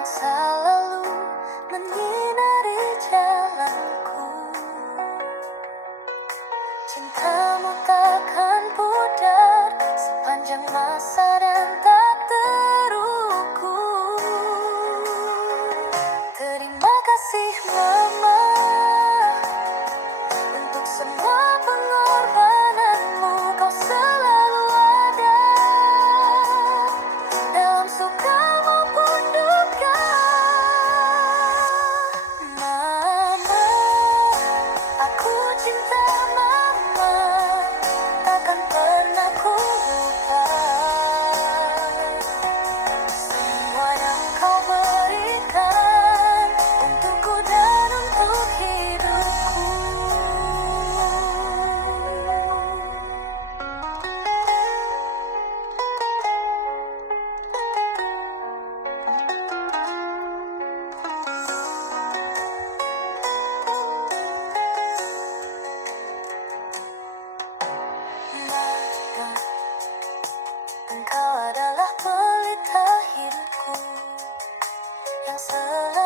yang selalu menyinari jalanku. Cintamu takkan pudar sepanjang masa dan tak terukur. Terima kasih Mama untuk semua pengorbananmu. Kau selalu ada dalam suka maupun duka. Mama, aku cinta Mama, takkan pernah ku lupa. Semua yang kau berikan untukku dan untuk hidupku. Mama, engkau adalah pelita hidupku yang selalu